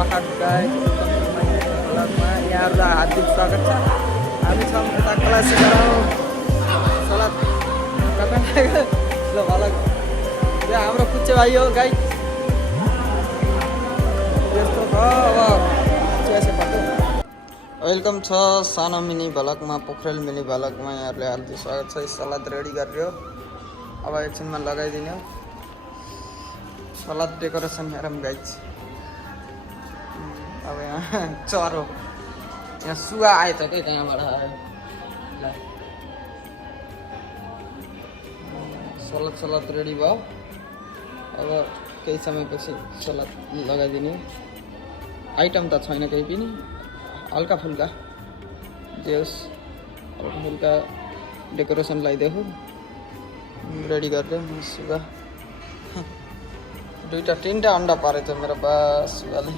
नमस्कार गाइस, ब्लगमा यहाँहरूलाई हार्दिक स्वागत छ। हामी छौँ यता क्लास सलाद ल भल यो हाम्रो पुच्चे भाइ हो गाई। यस्तो छ अब वेलकम छ सानो मिनी भलकमा, पोखरेल मिनी भलकमा यहाँहरूले हार्दिक स्वागत छ। सलाद रेडी गरेर अब एकछिनमा लगाइदिने हो। सलाद डेकोरेसन हेरौँ गाइज। अब यहाँ चरो यहाँ सुगा आयो त कि त्यहाँबाट सलाद रेडी भयो। अब केही समयपछि सलाद लगाइदिने। आइटम त छैन केही पनि, हल्का फुल्का जे होस् हल्का फुल्का डेकोरेसन लगाइदिएको रेडी गरेर सुगा 2-3टा अन्डा पारेछ मेरो बा सुगाले।